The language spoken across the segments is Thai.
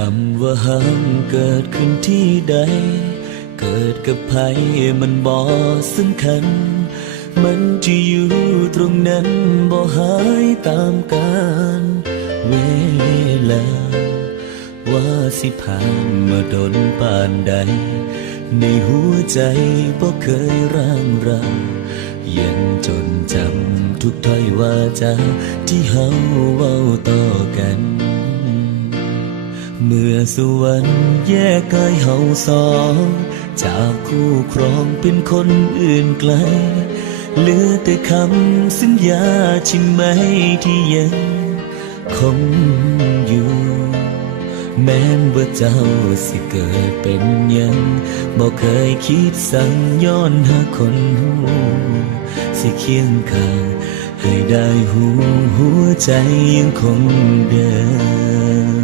คำว่าห้ามเกิดขึ้นที่ใดเกิดกับใครมันบ่สำคัญมันจะอยู่ตรงนั้นบ่หายตามกาลเวลาว่าสิผ่านมาดนปานใดในหัวใจบ่เคยร่างรายังจดจำทุกถ้อยวาจาที่เฮาเว้าต่อกันเมื่อสวรรค์แยกกายเฮาสองจากคู่ครองเป็นคนอื่นไกลเหลือแต่คำสัญญาใช่ไหมที่ยังคงอยู่แม้นว่าเจ้าสิเกิดเป็นยังบ่เคยคิดสั่งย้อนหาคนหูสิเคียงข้างให้ได้หัวใจยังคงเดิม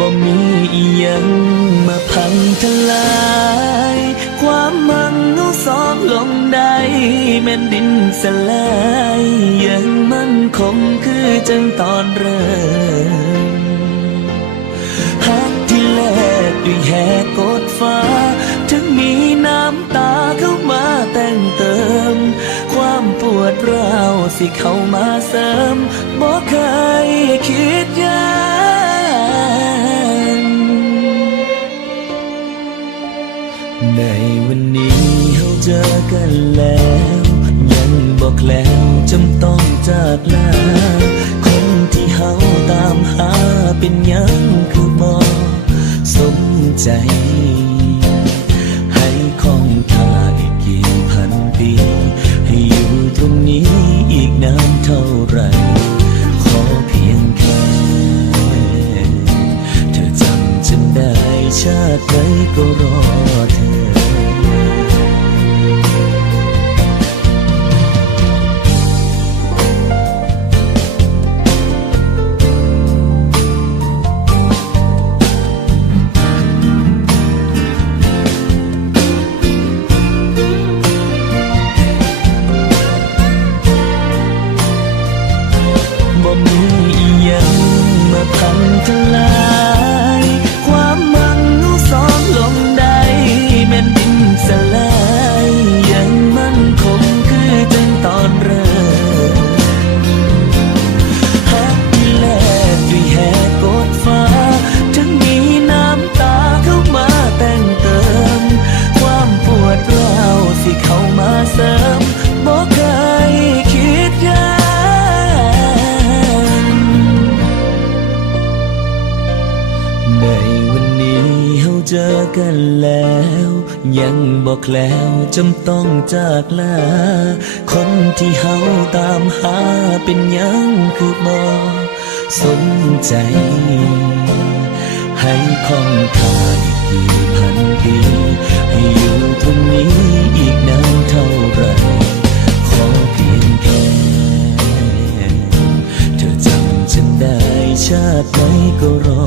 บ่มีอีหยังมาพังทลายความมั่งเอาสองลงได้แม่นดินสลายยังมั่นคงคือจังตอนเริ่มหักที่แลกด้วยแหกกดฟ้าถึงมีน้ำตาเข้ามาแต่งเติมความปวดร้าวสิเข้ามาเสริมบ่เคยคิดยากในวันนี้เฮาเจอกันแล้วยังบอกแล้วจำต้องจากลาคนที่เฮาตามหาเป็นยังคือบ่สมใจให้คงค่าอีกกี่พันปีให้อยู่ตรงนี้อีกนานเท่าไรขอเพียงแค่เธอจำฉันได้ชาติไหนก็รอเธอบ่มีอีหยังมาพังทลายความมั่งเอาสองลงได้แม่นดินสลายยังมั่นคงคือจังตอนเริ่มหักที่แลกด้วยแหกกดฟ้าถึงมีน้ำตาเข้ามาแต่งเติมความปวดร้าวสิเข้ามาเสริมบ่เคยคิดยากในวันนี้เฮาเจอกันแล้วยังบอกแล้วจำต้องจากลาคนที่เฮาตามหาเป็นยังคือบ่สนใจให้คงค่าอีกกี่พันปีให้อยู่ตรงนี้อีกนานเท่าไรขอเพียงแค่เธอจำฉันได้ชาติไหนก็รอ